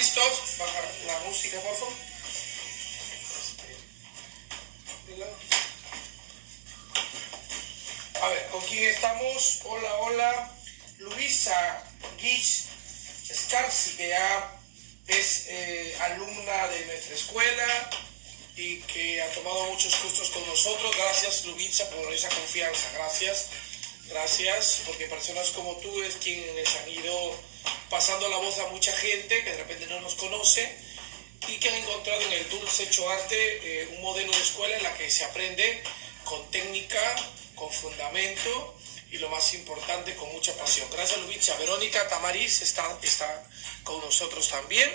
listos. Baja la música, por favor. A ver, ¿con quién estamos? Hola, hola. Luisa Guich Scarsi, que ya es alumna de nuestra escuela y que ha tomado muchos cursos con nosotros. Gracias, Luisa, por esa confianza. Gracias, porque personas como tú es quien les han ido pasando la voz a mucha gente que de repente no nos conoce y que han encontrado en el Dulce Hecho Arte un modelo de escuela en la que se aprende con técnica, con fundamento y lo más importante, con mucha pasión. Gracias, Luisa. Verónica Tamariz está con nosotros también.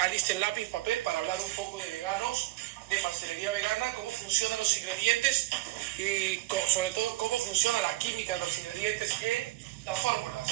Alisten lápiz, papel para hablar un poco de veganos, de pastelería vegana, cómo funcionan los ingredientes y sobre todo cómo funciona la química de los ingredientes en las fórmulas.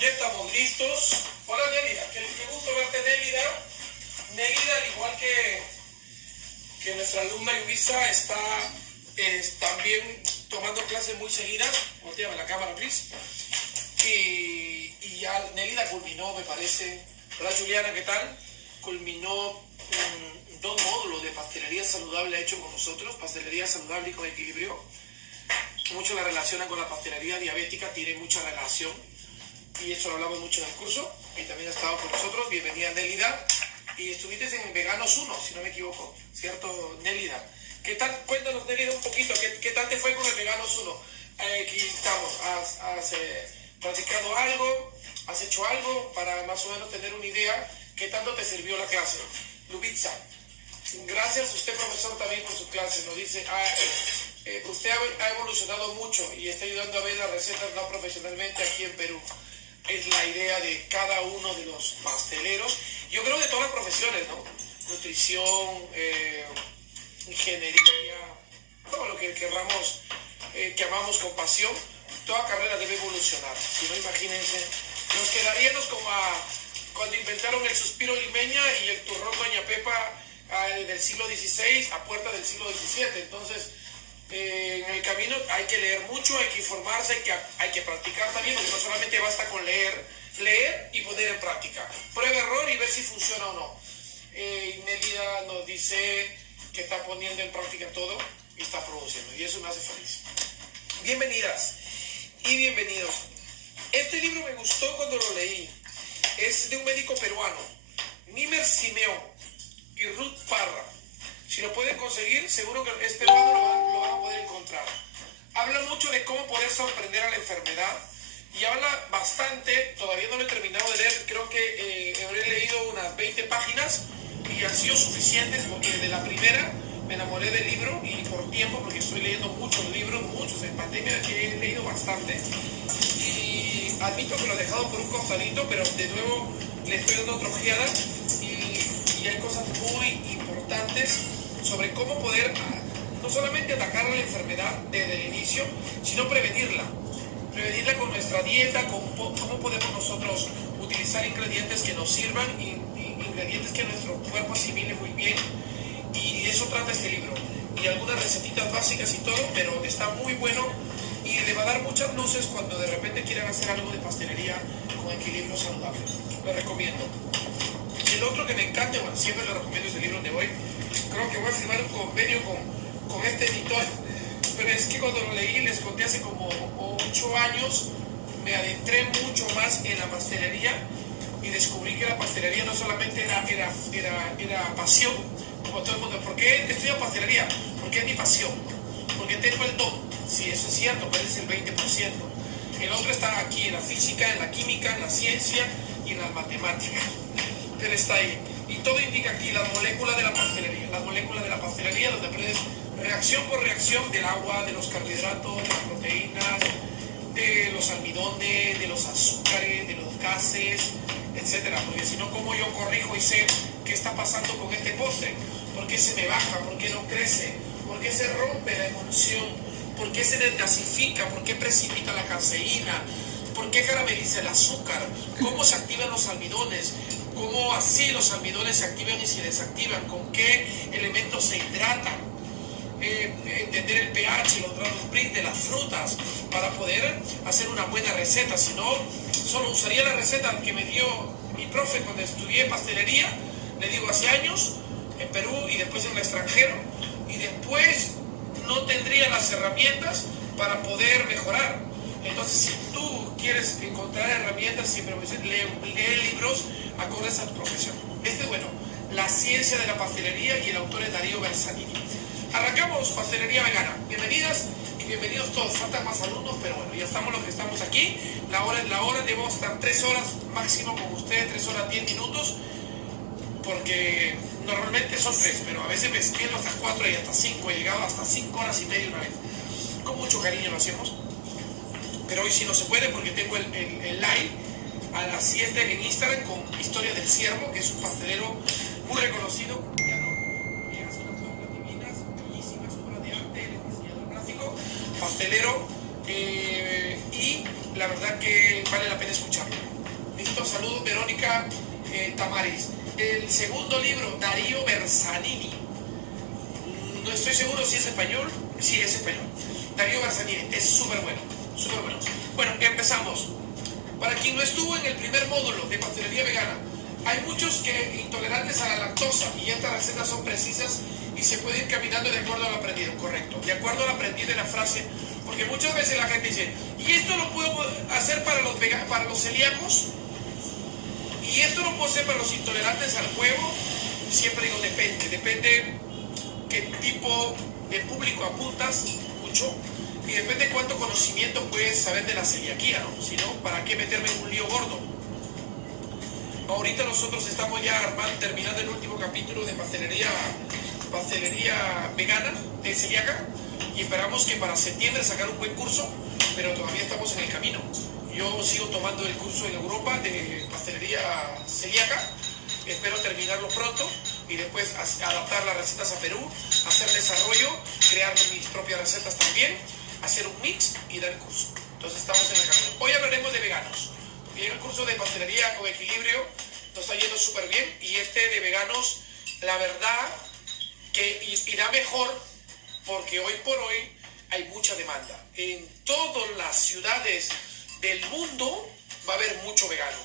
Ya estamos listos. Hola, Nélida, qué gusto verte, Nélida. Nélida, al igual que nuestra alumna Luisa, está también tomando clases muy seguidas. Volteame la cámara, please. Y ya Nélida culminó, me parece. Hola, Juliana, ¿qué tal? Culminó 2 módulos de pastelería saludable hecho con nosotros, pastelería saludable y con equilibrio. Mucho la relaciona con la pastelería diabética, tiene mucha relación. Y eso lo hablamos mucho en el curso, y también ha estado con nosotros. Bienvenida, Nélida. Y estuviste en Veganos 1, si no me equivoco, ¿cierto, Nélida? ¿Qué tal? Cuéntanos, Nélida, un poquito, ¿qué tal te fue con el Veganos 1? Aquí estamos, ¿has practicado algo? ¿Has hecho algo para más o menos tener una idea? ¿Qué tanto te sirvió la clase? Lubitsa, gracias a usted, profesor, también por su clase. Nos dice, usted ha evolucionado mucho y está ayudando a ver las recetas no profesionalmente aquí en Perú. Es la idea de cada uno de los pasteleros, yo creo de todas las profesiones, ¿no? Nutrición, ingeniería, todo lo que querramos, que amamos con pasión. Toda carrera debe evolucionar. Si no, imagínense, nos quedaríamos como cuando inventaron el suspiro limeña y el turrón Doña Pepa del siglo XVI a puerta del siglo XVII. Entonces, en el camino hay que leer mucho, hay que informarse, hay que practicar también, porque no solamente basta con leer y poner en práctica. Prueba, error y ver si funciona o no. Nélida nos dice que está poniendo en práctica todo y está produciendo, y eso me hace feliz. Bienvenidas y bienvenidos. Este libro me gustó cuando lo leí. Es de un médico peruano, Nimer Simeón y Ruth Parra. Si lo pueden conseguir, seguro que este peruano lo van a poder encontrar. Habla mucho de cómo poder sorprender a la enfermedad y habla bastante, todavía no lo he terminado de leer, creo que habré leído unas 20 páginas y han sido suficientes porque de la primera me enamoré del libro y por tiempo, porque estoy leyendo muchos libros, muchos, en pandemia he leído bastante y admito que lo he dejado por un costadito, pero de nuevo le estoy dando otra ojeada y hay cosas muy importantes sobre cómo poder no solamente atacar a la enfermedad desde el inicio, sino prevenirla con nuestra dieta, cómo podemos nosotros utilizar ingredientes que nos sirvan, ingredientes que nuestro cuerpo asimile muy bien, y de eso trata este libro, y algunas recetitas básicas y todo, pero está muy bueno y le va a dar muchas luces cuando de repente quieran hacer algo de pastelería con equilibrio saludable. Lo recomiendo. El otro que me encanta, bueno, siempre lo recomiendo, este libro de hoy. Creo que voy a firmar un convenio con este editor, pero es que cuando lo leí, les conté hace como 8 años, me adentré mucho más en la pastelería y descubrí que la pastelería no solamente era pasión, como todo el mundo. ¿Por qué estudio pastelería? Porque es mi pasión, porque tengo el don. Sí, eso es cierto, pero es el 20%. El otro está aquí en la física, en la química, en la ciencia y en las matemáticas. Pero está ahí. Y todo indica aquí las moléculas de la pastelería, donde aprendes reacción por reacción del agua, de los carbohidratos, de las proteínas, de los almidones, de los azúcares, de los gases, etcétera. Porque si no, ¿cómo yo corrijo y sé qué está pasando con este postre? ¿Por qué se me baja? ¿Por qué no crece? ¿Por qué se rompe la emulsión? ¿Por qué se desgasifica? ¿Por qué precipita la caseína? ¿Por qué carameliza el azúcar? ¿Cómo se activan los almidones? ¿Cómo así los almidones se activan y se desactivan? ¿Con qué elementos se hidratan? Entender el pH, los grados Brix de las frutas para poder hacer una buena receta. Si no, solo usaría la receta que me dio mi profe cuando estudié pastelería, le digo hace años, en Perú y después en el extranjero, y después no tendría las herramientas para poder mejorar. Entonces, si tú quieres encontrar herramientas, siempre voy a decir, lee libros acordes a tu profesión. Este es bueno, La ciencia de la pastelería, y el autor es Darío Berzanini. Arrancamos Pastelería Vegana. Bienvenidas y bienvenidos todos. Faltan más alumnos, pero bueno, ya estamos los que estamos aquí. La hora es la hora, debemos estar 3 horas máximo con ustedes, 3 horas 10 minutos, porque normalmente son 3, pero a veces me extiendo hasta 4 y hasta 5. He llegado hasta 5 horas y media una vez. Con mucho cariño lo hacemos, pero hoy sí no se puede porque tengo el live a las 7 en Instagram con Historia del Ciervo, que es un pastelero muy reconocido colombiano, que hace unas obras divinas, bellísimas obras de arte, él es diseñador gráfico, pastelero, y la verdad que vale la pena escucharlo. Listo, saludos Verónica Tamaris. El segundo libro, Darío Berzanini. No estoy seguro si es español. Sí, es español. Darío Berzanini, es súper bueno, súper bueno. Bueno, empezamos. Para quien no estuvo en el primer módulo de pastelería vegana, hay muchos que intolerantes a la lactosa, y estas recetas son precisas y se puede ir caminando de acuerdo al aprendido, correcto, de acuerdo al aprendido de la frase, porque muchas veces la gente dice, ¿y esto lo puedo hacer para los celíacos? ¿Y esto lo puedo hacer para los intolerantes al huevo? Siempre digo, depende qué tipo de público apuntas, mucho, y depende cuánto conocimiento puedes saber de la celiaquía, ¿no? Si no, ¿para qué meterme en un lío gordo? Ahorita nosotros estamos ya terminando el último capítulo de pastelería vegana, de celíaca, y esperamos que para septiembre sacar un buen curso, pero todavía estamos en el camino. Yo sigo tomando el curso en Europa de pastelería celíaca, espero terminarlo pronto y después adaptar las recetas a Perú, hacer desarrollo, crear mis propias recetas también, hacer un mix y dar el curso. Entonces estamos en el camino. Hoy hablaremos de veganos. Y en el curso de pastelería con equilibrio nos está yendo súper bien, y este de veganos, la verdad que irá mejor porque hoy por hoy hay mucha demanda. En todas las ciudades del mundo va a haber mucho vegano.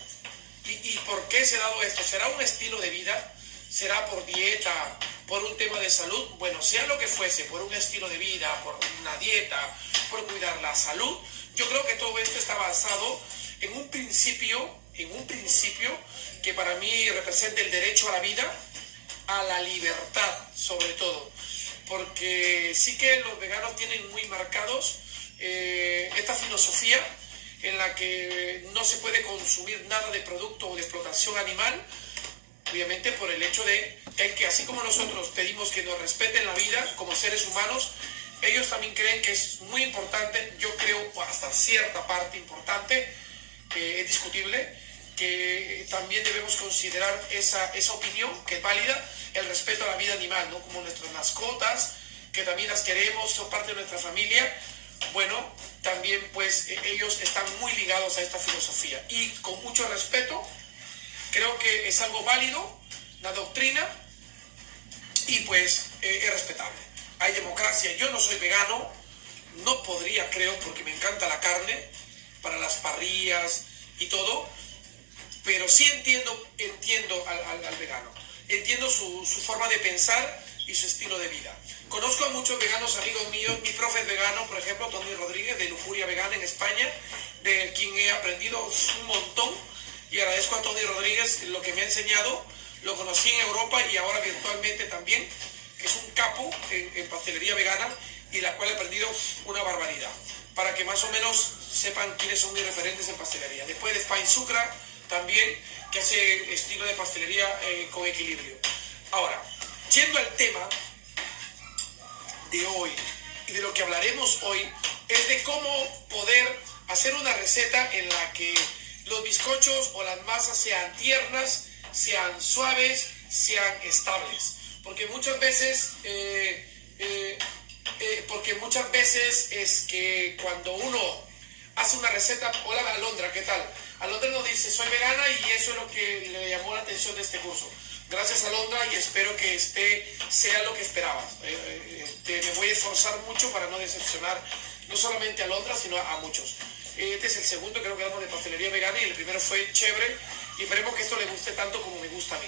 ¿Y por qué se ha dado esto? ¿Será un estilo de vida? ¿Será por dieta? ¿Por un tema de salud? Bueno, sea lo que fuese, por un estilo de vida, por una dieta, por cuidar la salud, yo creo que todo esto está basado en un principio que para mí representa el derecho a la vida, a la libertad sobre todo, porque sí que los veganos tienen muy marcados esta filosofía en la que no se puede consumir nada de producto o de explotación animal, obviamente por el hecho de que así como nosotros pedimos que nos respeten la vida como seres humanos, ellos también creen que es muy importante, yo creo hasta cierta parte importante, es discutible, que también debemos considerar esa opinión, que es válida, el respeto a la vida animal, ¿no? Como nuestras mascotas, que también las queremos, son parte de nuestra familia. Bueno, también pues ellos están muy ligados a esta filosofía, y con mucho respeto, creo que es algo válido, la doctrina, y pues es respetable. Hay democracia, yo no soy vegano, no podría, creo, porque me encanta la carne, para las parrillas y todo, pero sí entiendo al vegano, entiendo su forma de pensar y su estilo de vida. Conozco a muchos veganos amigos míos, mi profe es vegano, por ejemplo, Tony Rodríguez, de Lujuria Vegana en España, de quien he aprendido un montón, y agradezco a Tony Rodríguez lo que me ha enseñado. Lo conocí en Europa y ahora virtualmente también, que es un capo en pastelería vegana, y la cual he aprendido una barbaridad, para que más o menos sepan quiénes son mis referentes en pastelería. Después de Spain Sucra también, que hace estilo de pastelería con equilibrio. Ahora, yendo al tema de hoy y de lo que hablaremos hoy, es de cómo poder hacer una receta en la que los bizcochos o las masas sean tiernas, sean suaves, sean estables. Porque muchas veces es que cuando uno hace una receta, hola Alondra, ¿qué tal? Alondra nos dice, soy vegana y eso es lo que le llamó la atención de este curso. Gracias Alondra y espero que sea lo que esperabas. Me voy a esforzar mucho para no decepcionar no solamente a Alondra, sino a muchos. Este es el segundo, creo que damos de pastelería vegana y el primero fue chévere y esperemos que esto le guste tanto como me gusta a mí.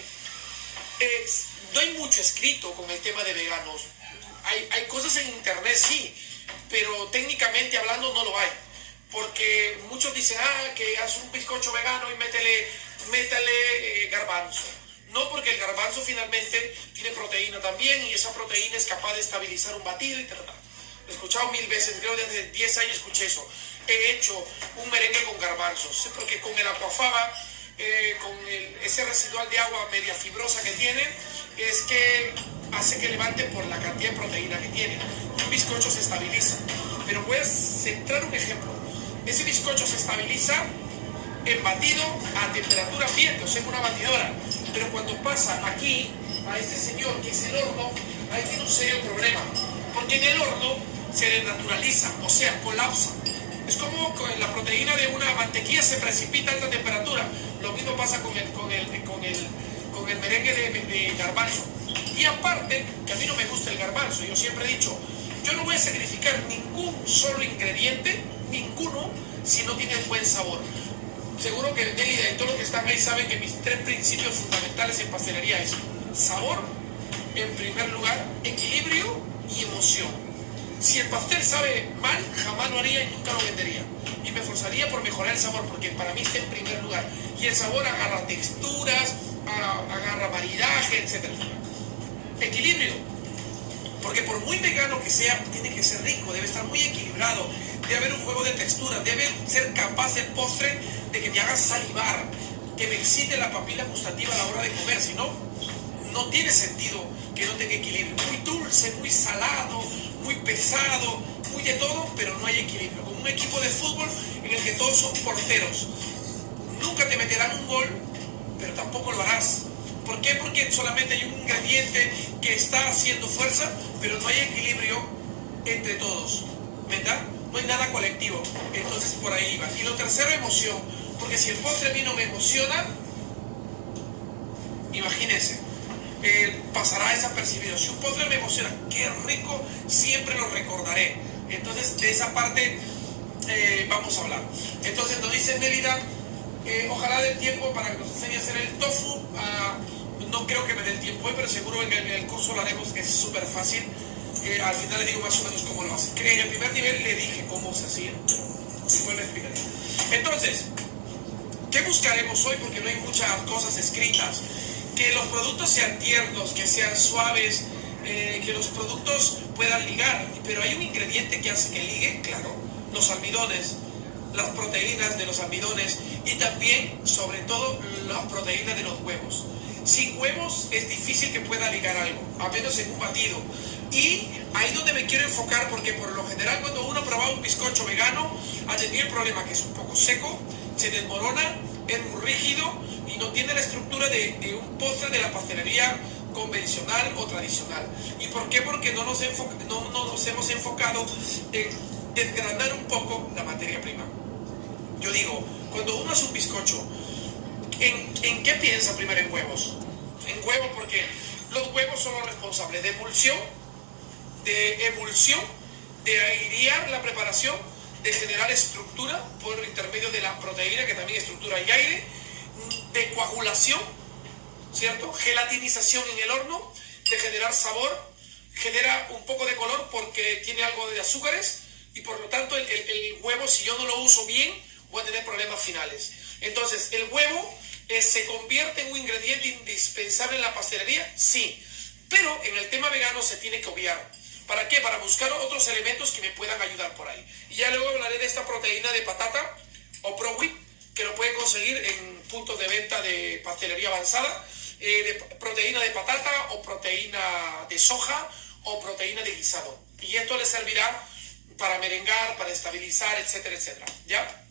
No hay mucho escrito con el tema de veganos. Hay cosas en internet, sí, pero técnicamente hablando no lo hay. Porque muchos dicen, que haz un bizcocho vegano y métale garbanzo. No, porque el garbanzo finalmente tiene proteína también y esa proteína es capaz de estabilizar un batido y tal. Lo he escuchado 1000 veces, creo que desde 10 años escuché eso. He hecho un merengue con garbanzos, porque con el aquafaba, ese residual de agua media fibrosa que tiene, es que hace que levante por la cantidad de proteína que tiene. Un bizcocho se estabiliza. Pero voy a centrar un ejemplo. Ese bizcocho se estabiliza en batido a temperatura ambiente, o sea, en una batidora. Pero cuando pasa aquí, a este señor, que es el horno, ahí tiene un serio problema. Porque en el horno se desnaturaliza, o sea, colapsa. Es como la proteína de una mantequilla se precipita a alta temperatura. Lo mismo pasa con el merengue de garbanzo. Y aparte, que a mí no me gusta el garbanzo, yo siempre he dicho, yo no voy a sacrificar ningún solo ingrediente, ninguno, si no tiene buen sabor. Seguro que Nelida y todos los que están ahí saben que mis 3 principios fundamentales en pastelería es sabor, en primer lugar, equilibrio y emoción. Si el pastel sabe mal, jamás lo haría y nunca lo vendería. Y me esforzaría por mejorar el sabor, porque para mí está en primer lugar. Y el sabor agarra texturas, agarra maridaje, etc. Equilibrio. Porque por muy vegano que sea, tiene que ser rico, debe estar muy equilibrado, debe haber un juego de textura, debe ser capaz el postre de que me haga salivar, que me excite la papila gustativa a la hora de comer, si no, no tiene sentido que no tenga equilibrio. Muy dulce, muy salado, muy pesado, muy de todo, pero no hay equilibrio. Como un equipo de fútbol en el que todos son porteros. Nunca te meterán un gol, pero tampoco lo harás. ¿Por qué? Porque solamente hay un ingrediente que está haciendo fuerza, pero no hay equilibrio entre todos, ¿verdad? No hay nada colectivo. Entonces por ahí va. Y lo tercero, emoción. Porque si el postre a mí no me emociona, imagínense, pasará desapercibido. Si un postre me emociona, qué rico, siempre lo recordaré. Entonces de esa parte vamos a hablar. Entonces nos dice Nelida, ojalá dé tiempo para que nos enseñe a hacer el tofu. No creo que me dé el tiempo hoy, pero seguro en el curso lo haremos, que es súper fácil. Al final le digo más o menos cómo lo hace. En el primer nivel le dije cómo se hacía. Igual le explicaré. Entonces, ¿qué buscaremos hoy? Porque no hay muchas cosas escritas. Que los productos sean tiernos, que sean suaves, que los productos puedan ligar. Pero hay un ingrediente que hace que ligue, claro, los almidones, las proteínas de los almidones y también, sobre todo, las proteínas de los huevos. Sin huevos es difícil que pueda ligar algo, a menos en un batido. Y ahí donde me quiero enfocar, porque por lo general cuando uno prueba un bizcocho vegano, ha tenido el problema que es un poco seco, se desmorona, es muy rígido y no tiene la estructura de un postre de la pastelería convencional o tradicional. ¿Y por qué? Porque no nos hemos enfocado en desgranar un poco la materia prima. Yo digo, cuando uno hace un bizcocho, ¿en qué piensa primero? En huevos. En huevos, porque los huevos son los responsables de emulsión, de airear la preparación, de generar estructura por intermedio de la proteína, que también estructura y aire, de coagulación, ¿cierto? Gelatinización en el horno, de generar sabor, genera un poco de color porque tiene algo de azúcares y por lo tanto el huevo, si yo no lo uso bien, voy a tener problemas finales. Entonces, ¿el huevo se convierte en un ingrediente indispensable en la pastelería? Sí, pero en el tema vegano se tiene que obviar. ¿Para qué? Para buscar otros elementos que me puedan ayudar por ahí. Y ya luego hablaré de esta proteína de patata o ProWheat, que lo pueden conseguir en puntos de venta de pastelería avanzada, de proteína de patata o proteína de soja o proteína de guisado. Y esto les servirá para merengar, para estabilizar, etcétera, etcétera. ¿Ya?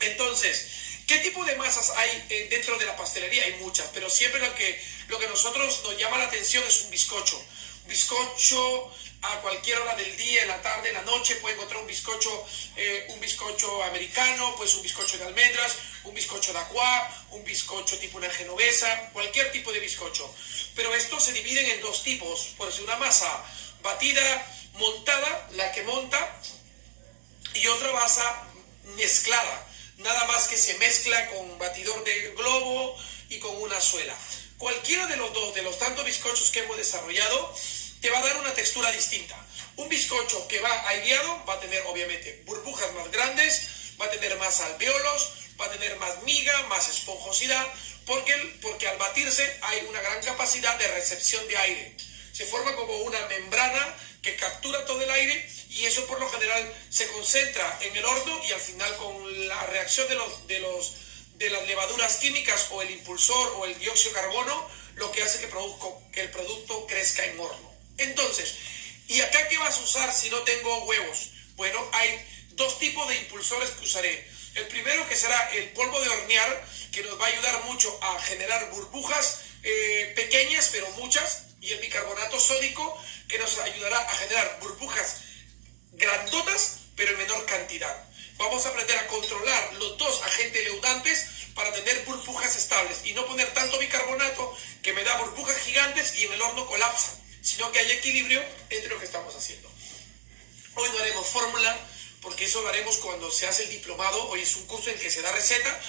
Entonces, ¿Qué tipo de masas hay dentro de la pastelería? Hay muchas, pero siempre lo que nosotros nos llama la atención es un bizcocho. Un bizcocho a cualquier hora del día, en la tarde, en la noche, puede encontrar un bizcocho americano, pues un bizcocho de almendras, un bizcocho de agua, un bizcocho tipo una genovesa, cualquier tipo de bizcocho. Pero estos se dividen en dos tipos, por decir, una masa batida, montada, la que monta, y otra masa mezclada, nada más que se mezcla con batidor de globo y con una suela. Cualquiera de los dos, de los tantos bizcochos que hemos desarrollado, te va a dar una textura distinta. Un bizcocho que va aireado va a tener obviamente burbujas más grandes, va a tener más alvéolos, va a tener más miga, más esponjosidad, porque al batirse hay una gran capacidad de recepción de aire. Se forma como una membrana que captura todo el aire y eso por lo general se concentra en el horno y al final con la reacción de las levaduras químicas o el impulsor o el dióxido de carbono, lo que hace que el producto crezca en horno. Entonces, ¿y acá qué vas a usar si no tengo huevos? Bueno, hay dos tipos de impulsores que usaré. El primero, que será el polvo de hornear, que nos va a ayudar mucho a generar burbujas pequeñas pero muchas, y el bicarbonato sódico, que nos ayudará a generar burbujas grandotas pero en menor cantidad. Vamos a aprender a controlar los dos agentes leudantes para tener burbujas estables y no poner tanto bicarbonato que me da burbujas gigantes y en el horno colapsa, sino que hay equilibrio entre lo que estamos haciendo. Hoy no haremos fórmula, porque eso lo haremos cuando se hace el diplomado. Hoy es un curso en que se da receta,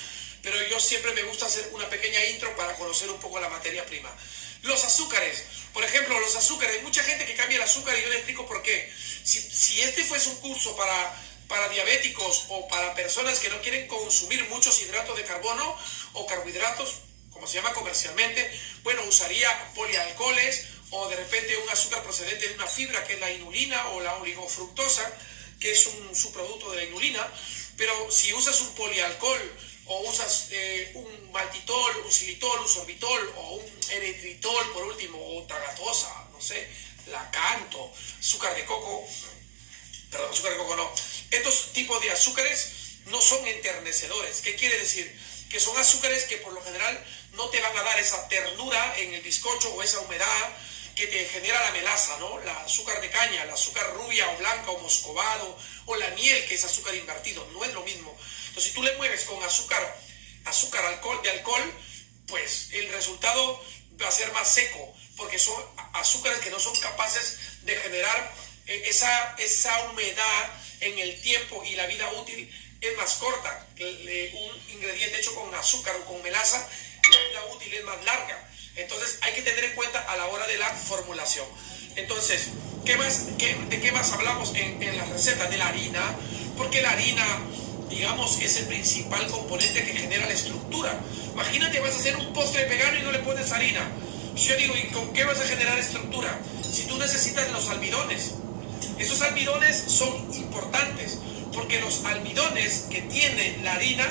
pero yo siempre me gusta hacer una pequeña intro para conocer un poco la materia prima. Los azúcares, por ejemplo, los azúcares, hay mucha gente que cambia el azúcar y yo le explico por qué. Si este fuese un curso para diabéticos o para personas que no quieren consumir muchos hidratos de carbono o carbohidratos, como se llama comercialmente, bueno, usaría polialcoholes o de repente un azúcar procedente de una fibra que es la inulina o la oligofructosa, que es un subproducto de la inulina. Pero si usas un polialcohol o usas un maltitol, un xilitol, un sorbitol o un eritritol por último, o tagatosa, no sé, lacanto, azúcar de coco, perdón, azúcar de coco no, estos tipos de azúcares no son enternecedores. ¿Qué quiere decir? Que son azúcares que por lo general no te van a dar esa ternura en el bizcocho o esa humedad que te genera la melaza, ¿no? La azúcar de caña, la azúcar rubia o blanca o moscovado, o la miel, que es azúcar invertido, no es lo mismo. Entonces, si tú le mueves con azúcar de alcohol, pues el resultado va a ser más seco, porque son azúcares que no son capaces de generar esa humedad en el tiempo, y la vida útil es más corta. Un ingrediente hecho con azúcar o con melaza, la vida útil es más larga. Entonces hay que tener en cuenta a la hora de la formulación. Entonces, ¿de qué más hablamos en la receta? De la harina, porque la harina, digamos, es el principal componente que genera la estructura. Imagínate, vas a hacer un postre vegano y no le pones harina. Yo digo, ¿y con qué vas a generar estructura? Si tú necesitas los almidones. Esos almidones son importantes, porque los almidones que tiene la harina,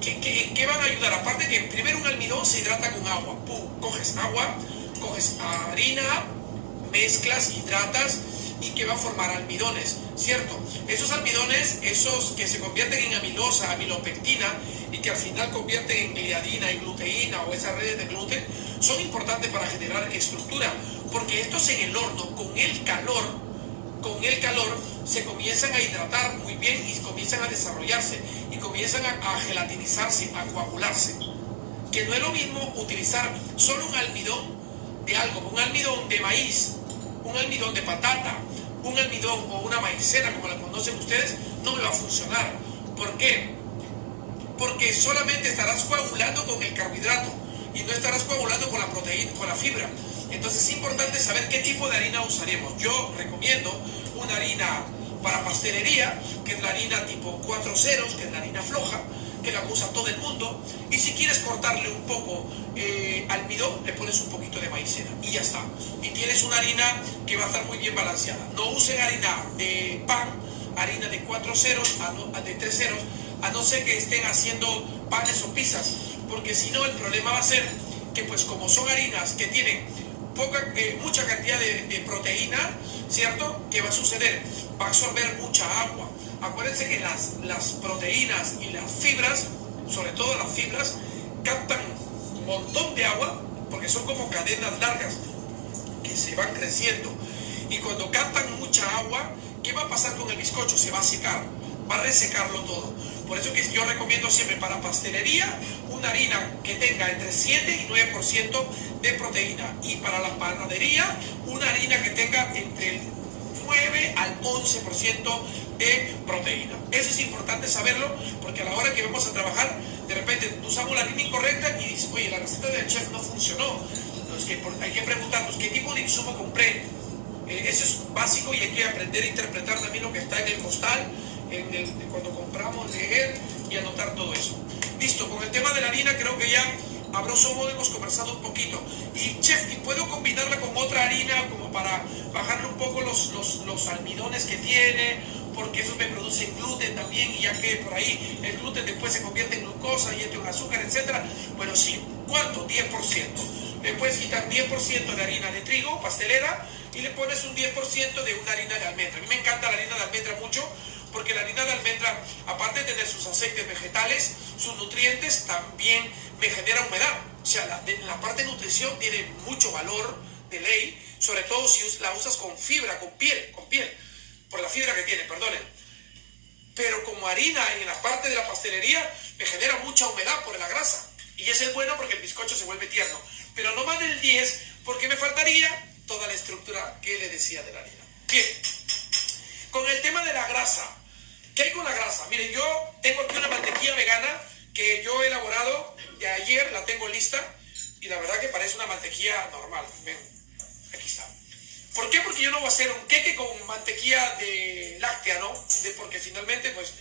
¿qué van a ayudar? Aparte que primero un almidón se hidrata con agua. Coges agua, coges harina, mezclas, hidratas, y que va a formar almidones, ¿cierto? Esos almidones, esos que se convierten en amilosa, amilopectina, y que al final convierten en gliadina y gluteína o esas redes de gluten, son importantes para generar estructura, porque estos en el horno, con el calor, se comienzan a hidratar muy bien y comienzan a desarrollarse y comienzan a gelatinizarse, a coagularse. Que no es lo mismo utilizar solo un almidón de algo, un almidón de maíz, un almidón de patata, un almidón o una maicena como la conocen ustedes, no me va a funcionar. ¿Por qué? Porque solamente estarás coagulando con el carbohidrato y no estarás coagulando con la proteína, con la fibra. Entonces es importante saber qué tipo de harina usaremos. Yo recomiendo una harina para pastelería, que es la harina tipo 4 ceros, que es la harina floja, que la usa todo el mundo. Y si quieres cortarle un poco almidón, le pones un poquito de maicena y ya está. Y tienes una harina que va a estar muy bien balanceada. No usen harina de pan, harina de 4 ceros, de 3 ceros, a no ser que estén haciendo panes o pizzas, porque si no el problema va a ser que, pues como son harinas que tienen mucha cantidad de proteína, ¿cierto? ¿Qué va a suceder? Va a absorber mucha agua. Acuérdense que las proteínas y las fibras sobre todo las fibras, captan un montón de agua, porque son como cadenas largas que se van creciendo. Y cuando captan mucha agua, ¿qué va a pasar con el bizcocho? Se va a secar, va a resecarlo todo. Por eso que yo recomiendo siempre para pastelería una harina que tenga entre 7 y 9% de proteína. Y para la panadería una harina que tenga entre el 9 al 11% de proteína. Eso es importante saberlo, porque a la hora que vamos a trabajar, de repente usamos la harina incorrecta y dices, oye, la receta del chef no funcionó. Entonces hay que preguntarnos qué tipo de insumo compré. Eso es básico y hay que aprender a interpretar también lo que está en el costal, cuando compramos, leer y anotar todo eso. Listo, con el tema de la harina creo que ya a grosso modo hemos conversado un poquito. Y chef, ¿y puedo combinarla con otra harina como para bajarle un poco los almidones que tiene? Porque eso me produce gluten también, y ya que por ahí el gluten después se convierte en glucosa y en azúcar, etc. Bueno, sí. ¿Cuánto? 10%. Le puedes quitar 10% de harina de trigo, pastelera, y le pones un 10% de una harina de almendra. A mí me encanta la harina de almendra mucho, porque la harina de almendra, aparte de tener sus aceites vegetales, sus nutrientes, también me genera humedad. O sea, la parte de nutrición tiene mucho valor de ley, sobre todo si la usas con fibra, con piel, por la fibra que tiene, perdonen. Pero como harina en la parte de la pastelería me genera mucha humedad por la grasa. Y ese es bueno porque el bizcocho se vuelve tierno. Pero no más del 10, porque me faltaría toda la estructura que le decía de la harina. Bien, con el tema de la grasa, ¿qué hay con la grasa? Miren, yo tengo aquí una mantequilla vegana que yo he elaborado de ayer, la tengo lista, y la verdad que parece una mantequilla normal. Ven, aquí está. ¿Por qué? Porque yo no voy a hacer un queque con mantequilla de láctea, ¿no? Porque finalmente, pues,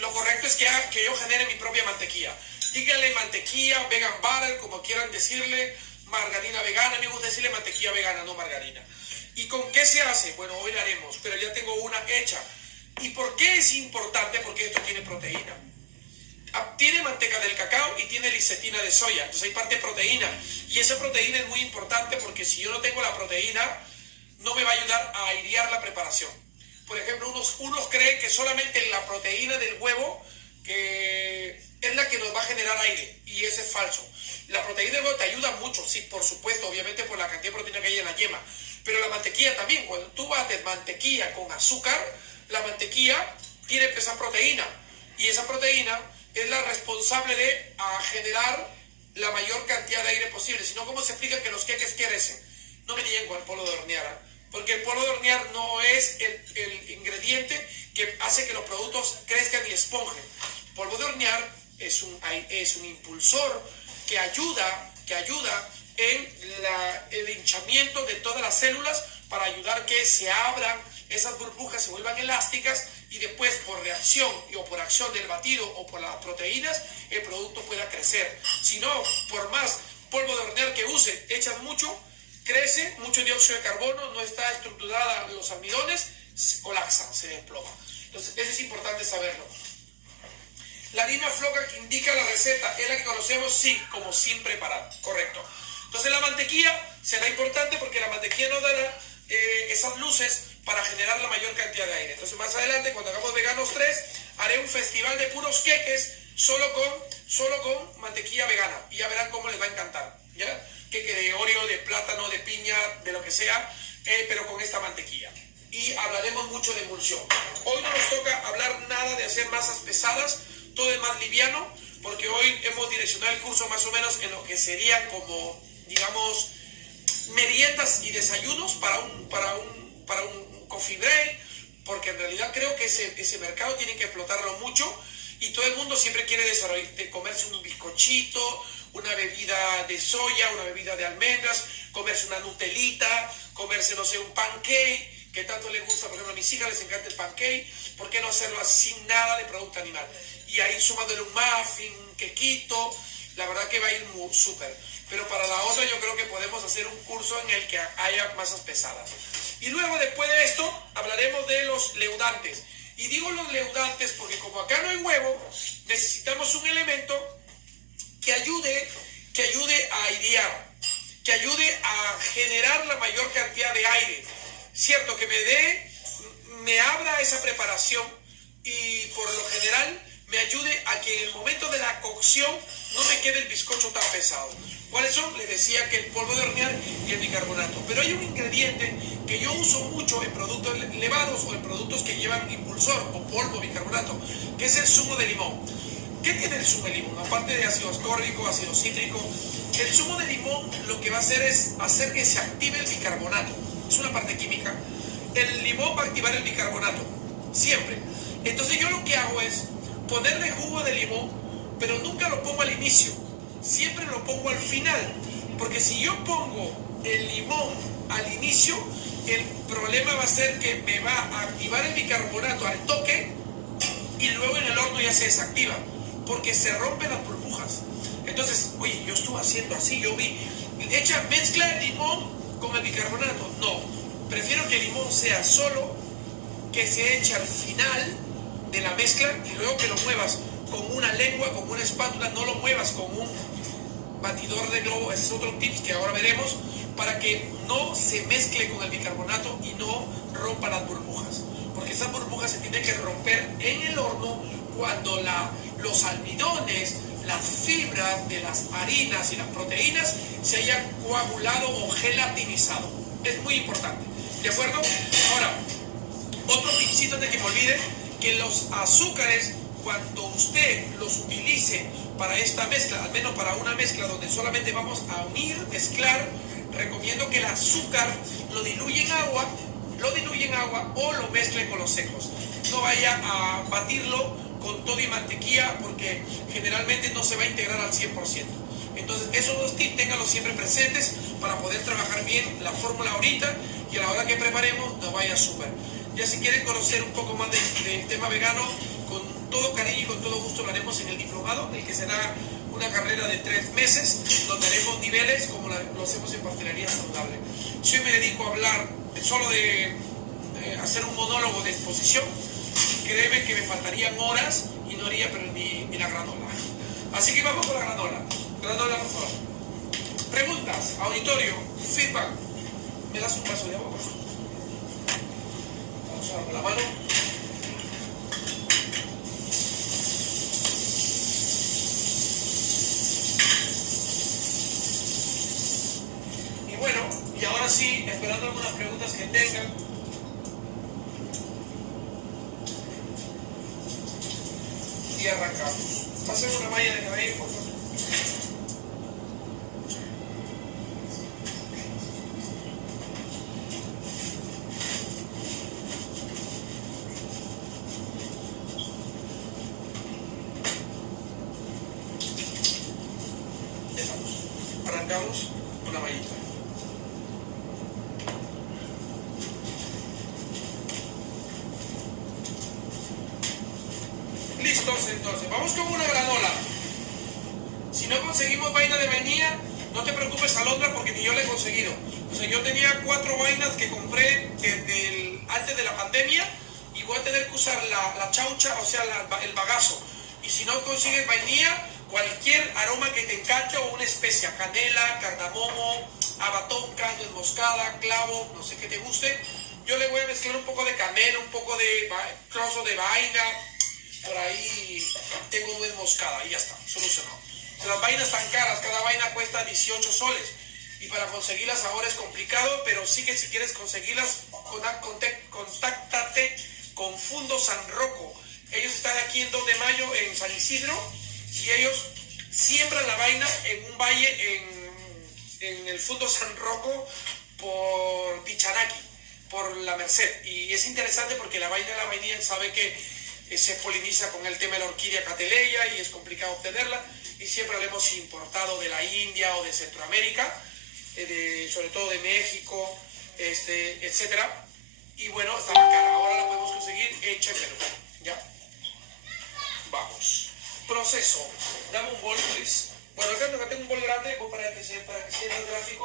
lo correcto es que yo genere mi propia mantequilla. Díganle mantequilla, vegan butter, como quieran decirle, margarina vegana. A mí me gusta decirle mantequilla vegana, no margarina. ¿Y con qué se hace? Bueno, hoy la haremos, pero ya tengo una hecha. ¿Y por qué es importante? Porque esto tiene proteína. Tiene manteca del cacao y tiene licetina de soya. Entonces hay parte de proteína. Y esa proteína es muy importante porque si yo no tengo la proteína, no me va a ayudar a airear la preparación. Por ejemplo, unos creen que solamente la proteína del huevo es la que nos va a generar aire, y eso es falso. La proteína del huevo te ayuda mucho, sí, por supuesto, obviamente por la cantidad de proteína que hay en la yema, pero la mantequilla también. Cuando tú bates mantequilla con azúcar, la mantequilla tiene esa proteína, y esa proteína es la responsable de generar la mayor cantidad de aire posible. Si no, ¿cómo se explica que los queques crecen? No me digan con el polvo de hornear, porque el polvo de hornear no es el ingrediente que hace que los productos crezcan y esponjen. El polvo de hornear es un impulsor que ayuda en el hinchamiento de todas las células, para ayudar que se abran esas burbujas, se vuelvan elásticas, y después por reacción o por acción del batido o por las proteínas, el producto pueda crecer. Si no, por más polvo de hornear que use, echas mucho, crece, mucho dióxido de carbono, no está estructurada los almidones, se colapsan, se desploma. Entonces, eso es importante saberlo. La harina floca que indica la receta es la que conocemos, sí, como sin preparar, correcto. Entonces la mantequilla será importante porque la mantequilla nos dará esas luces para generar la mayor cantidad de aire. Entonces más adelante, cuando hagamos Veganos 3, haré un festival de puros queques solo con mantequilla vegana, y ya verán cómo les va a encantar, ¿ya? Queque de Oreo, de plátano, de piña, de lo que sea, pero con esta mantequilla. Y hablaremos mucho de emulsión. Hoy no nos toca hablar nada de hacer masas pesadas, todo es más liviano, porque hoy hemos direccionado el curso más o menos en lo que serían como, digamos, meriendas y desayunos para un coffee break, porque en realidad creo que ese mercado tiene que explotarlo mucho, y todo el mundo siempre quiere comerse un bizcochito, una bebida de soya, una bebida de almendras, comerse una nutelita, comerse, no sé, un pancake, que tanto les gusta. Por ejemplo, a mis hijas les encanta el pancake. ¿Por qué no hacerlo sin nada de producto animal? Y ahí sumándole un muffin, un quequito, la verdad que va a ir muy súper. Pero para la otra yo creo que podemos hacer un curso en el que haya masas pesadas. Y luego, después de esto, hablaremos de los leudantes. Y digo los leudantes porque como acá no hay huevo, necesitamos un elemento que ayude a airear, que ayude a generar la mayor cantidad de aire. Cierto, que me abra esa preparación, y por lo general me ayude a que en el momento de la cocción no me quede el bizcocho tan pesado. ¿Cuáles son? Les decía que el polvo de hornear y el bicarbonato. Pero hay un ingrediente que yo uso mucho en productos levados o en productos que llevan impulsor o polvo bicarbonato, que es el zumo de limón. ¿Qué tiene el zumo de limón? Aparte de ácido ascórbico, ácido cítrico, el zumo de limón lo que va a hacer es hacer que se active el bicarbonato. Es una parte química. El limón va a activar el bicarbonato, siempre. Entonces yo lo que hago es ponerle jugo de limón, pero nunca lo pongo al inicio, siempre lo pongo al final, porque si yo pongo el limón al inicio, el problema va a ser que me va a activar el bicarbonato al toque y luego en el horno ya se desactiva, porque se rompen las burbujas. Entonces, oye, yo estuve haciendo así, yo vi, mezcla el limón con el bicarbonato. No, prefiero que el limón sea solo, que se eche al final de la mezcla y luego que lo muevas con una lengua, con una espátula, no lo muevas con un batidor de globo. Ese es otro tips que ahora veremos, para que no se mezcle con el bicarbonato y no rompa las burbujas, porque esas burbujas se tienen que romper en el horno cuando los almidones, las fibras de las harinas y las proteínas se hayan coagulado o gelatinizado. Es muy importante, ¿de acuerdo? Ahora, otro tipcito de que me olvide, que los azúcares, cuando usted los utilice para esta mezcla, al menos para una mezcla donde solamente vamos a unir, mezclar, recomiendo que el azúcar lo diluya en agua o lo mezcle con los secos. No vaya a batirlo con todo y mantequilla, porque generalmente no se va a integrar al 100%. Entonces esos dos tips ténganlos siempre presentes para poder trabajar bien la fórmula ahorita y a la hora que preparemos nos vaya súper. Ya si quieren conocer un poco más del tema vegano, con todo cariño y con todo gusto lo haremos en el diplomado, el que será una carrera de 3 meses, donde haremos niveles como lo hacemos en pastelería saludable. Si hoy me dedico a hablar solo de hacer un monólogo de exposición, créeme que me faltarían horas y no haría pero ni la granola. Así que vamos con la granola. Granola, por favor. Preguntas, auditorio, feedback. ¿Me das un vaso de agua, por favor? Vamos a dar la mano. Y bueno, y ahora sí, esperando algunas preguntas que tengan. Y arrancamos. Pasen una malla de cabello, por favor. Arrancamos una mallita. Listos, entonces. Vamos con una granola. Si no conseguimos vaina de vainilla, no te preocupes, Alondra, porque ni yo la he conseguido. O sea, yo tenía 4 vainas que compré desde antes de la pandemia y voy a tener que usar la chaucha, o sea, el bagazo. Y si no consigues vainilla, cualquier aroma que te encante o una especia, canela, cardamomo, abatonca, nuez moscada, clavo, no sé qué te guste. Yo le voy a mezclar un poco de canela, un poco de trozo de vaina, por ahí tengo nuez moscada y ya está, solucionado. Las vainas están caras, cada vaina cuesta 18 soles y para conseguirlas ahora es complicado, pero sí que si quieres conseguirlas, contáctate con Fundo San Rocco. Ellos están aquí en 2 de mayo en San Isidro y ellos siembran la vaina en un valle en el Fundo San Rocco por Pichanaki, por la Merced. Y es interesante porque la vaina de la vainilla sabe que se poliniza con el tema de la orquídea cateleya y es complicado obtenerla, y siempre la hemos importado de la India o de Centroamérica, sobre todo de México, etcétera. Y bueno, estaba cara, ahora la podemos conseguir hecha en Perú. ¿Ya? Vamos. Proceso. Dame un bol, please. Bueno, acá tengo un bol grande para que sea más gráfico.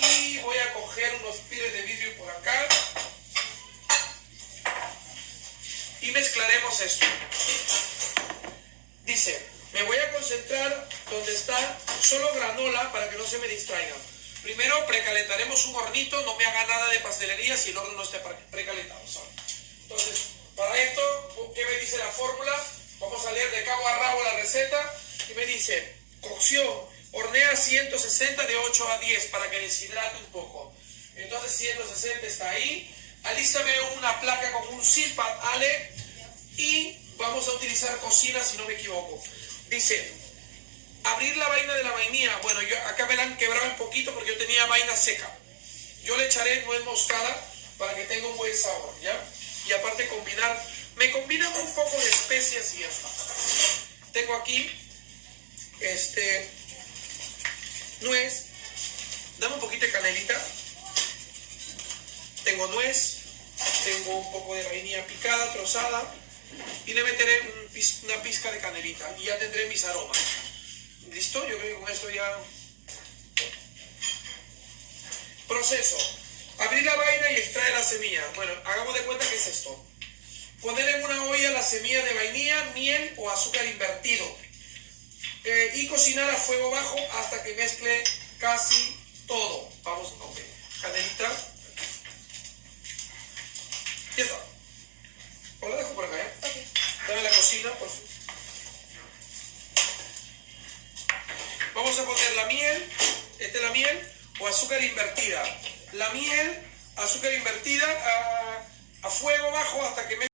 Y voy a coger unos piles de vidrio por acá. Y mezclaremos esto. Dice, me voy a concentrar donde está solo granola para que no se me distraigan. Primero precalentaremos un hornito, no me haga nada de pastelería si el horno no esté precalentado. Entonces, para esto, ¿qué me dice la fórmula? Vamos vamos a leer de cabo a rabo la receta y me dice, cocción, hornea 160 de 8 a 10 para que deshidrate un poco. Entonces 160 está ahí. Alístame una placa con un silpat, Ale, y vamos a utilizar cocina si no me equivoco. Dice, abrir la vaina de la vainilla. Bueno, yo acá me la han quebrado un poquito porque yo tenía vaina seca. Yo le echaré nuez moscada para que tenga un buen sabor, ¿ya? Y aparte combinar, me combinan un poco de especias y ya está. Tengo aquí, nuez, dame un poquito de canelita. Tengo nuez, tengo un poco de vainilla picada, trozada, y le meteré una pizca de canelita y ya tendré mis aromas. ¿Listo? Yo creo que con esto ya... Proceso. Abrir la vaina y extraer la semilla. Bueno, hagamos de cuenta que es esto. Poner en una olla la semilla de vainilla, miel o azúcar invertido. Y cocinar a fuego bajo hasta que mezcle casi todo. Vamos, ok. Canelita. Ya está. O la dejo por acá, ¿eh? Okay. Dame la cocina, por favor. Vamos a poner la miel, esta es la miel, o azúcar invertida. La miel, azúcar invertida a fuego bajo hasta que